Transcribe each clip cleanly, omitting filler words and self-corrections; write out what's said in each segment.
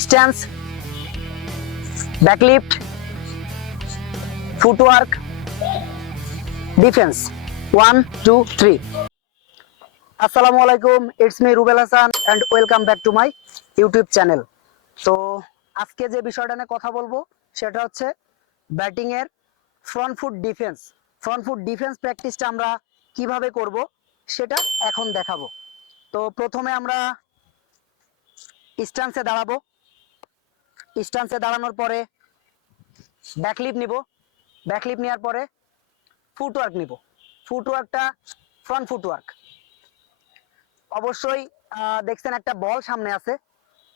Stance, backlift, footwork, defence. 1 2 3। আসসালামু আলাইকুম, it's me Rubel Hasan and welcome back to my YouTube channel. তো আজকে যে বিষয়টা নিয়ে কথা বলবো সেটা হচ্ছে ব্যাটিং এর front foot defence. Front foot defence প্র্যাকটিসটা আমরা কিভাবে করব সেটা এখন দেখাবো। তো প্রথমে আমরা স্ট্যান্সে দাঁড়াবো। স্ট্যান্সে দাঁড়ানোর পরে ব্যাকলিপ নিব। ব্যাকলিপ নেওয়ার পরে ফুটওয়ার্ক নিব। ফুটওয়ার্কটা ফ্রন্ট ফুটওয়ার্ক। অবশ্যই দেখছেন একটা বল সামনে আছে,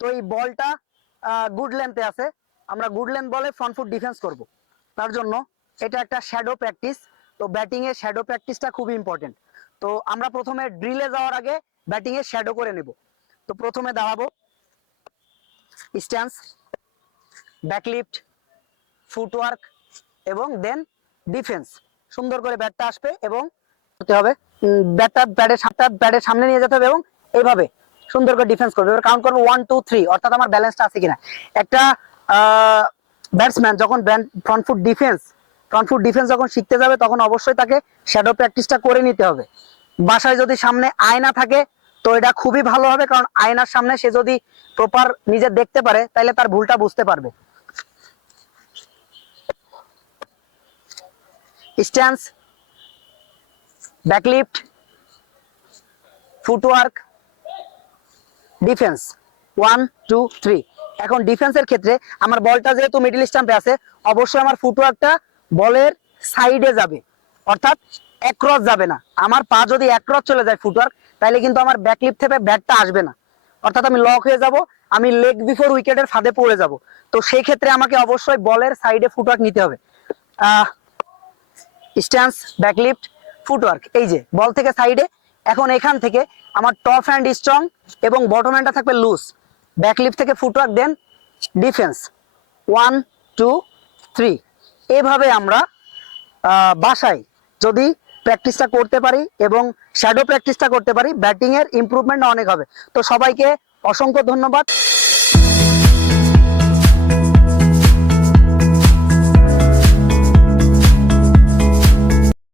তো এই বলটা গুড লেন্থে আছে। আমরা গুড লেন্থ বলে ফ্রন্ট ফুট ডিফেন্স করব। তার জন্য এটা একটা শ্যাডো প্র্যাকটিস। তো ব্যাটিং এর শ্যাডো প্র্যাকটিসটা খুবই ইম্পর্টেন্ট। তো আমরা প্রথমে ড্রিলে যাওয়ার আগে ব্যাটিং এর শ্যাডো করে নেব। তো প্রথমে দাঁড়াবো, স্ট্যান্স, ব্যাকলিফট, ফুটওয়ার্ক এবং দেন ডিফেন্স। সুন্দর করে ব্যাটটা আসবে এবং করতে হবে, ব্যাটটা ব্যাটের সামনে নিয়ে যেতে হবে এবং এইভাবে সুন্দর করে ডিফেন্স করবে। এবার কাউন্ট করবো 1 2 3, অর্থাৎ আমার ব্যালেন্সটা আছে কিনা। একটা ব্যাটসম্যান যখন ফ্রন্ট ফুট ডিফেন্স যখন শিখতে যাবে তখন অবশ্যই তাকে শ্যাডো প্র্যাকটিসটা করে নিতে হবে। বাসায় যদি সামনে আয়না থাকে তো এটা খুবই ভালো হবে, কারণ আয়নার সামনে সে যদি প্রপার নিজে দেখতে পারে তাহলে তার ভুলটা বুঝতে পারবে। Stance, backlift, footwork, defence. 1 2 3। এখন ডিফেন্সের ক্ষেত্রে আমার বলটা যেহেতু মিডল স্টাম্পে আছে, অবশ্যই আমার ফুটওয়ার্কটা বলের সাইডে যাবে, অর্থাৎ একক্রস যাবে না। আমার পা যদি একক্রস চলে যায় ফুটওয়ার্ক, তাহলে কিন্তু আমার ব্যাকলিপ থেকে ব্যাটটা আসবে না, অর্থাৎ আমি লক হয়ে যাব, আমি লেগ বিফোর উইকেটের ফাঁদে পড়ে যাব। তো সেই ক্ষেত্রে আমাকে অবশ্যই বলের সাইডে ফুটওয়ার্ক নিতে হবে। স্ট্যান্স, ব্যাকলিফট, ফুটওয়ার্ক, এই যে বল থেকে সাইডে। এখন এখান থেকে আমার টপ হ্যান্ড স্ট্রং এবং বটম হ্যান্ডটা থাকবে লুজ। ব্যাকলিফট থেকে ফুটওয়ার্ক, দেন ডিফেন্স। 1 2 3। এভাবে আমরা বাসায় যদি প্র্যাকটিসটা করতে পারি এবং শ্যাডো প্র্যাকটিসটা করতে পারি, ব্যাটিং এর ইমপ্রুভমেন্ট অনেক হবে। তো সবাইকে অসংখ্য ধন্যবাদ।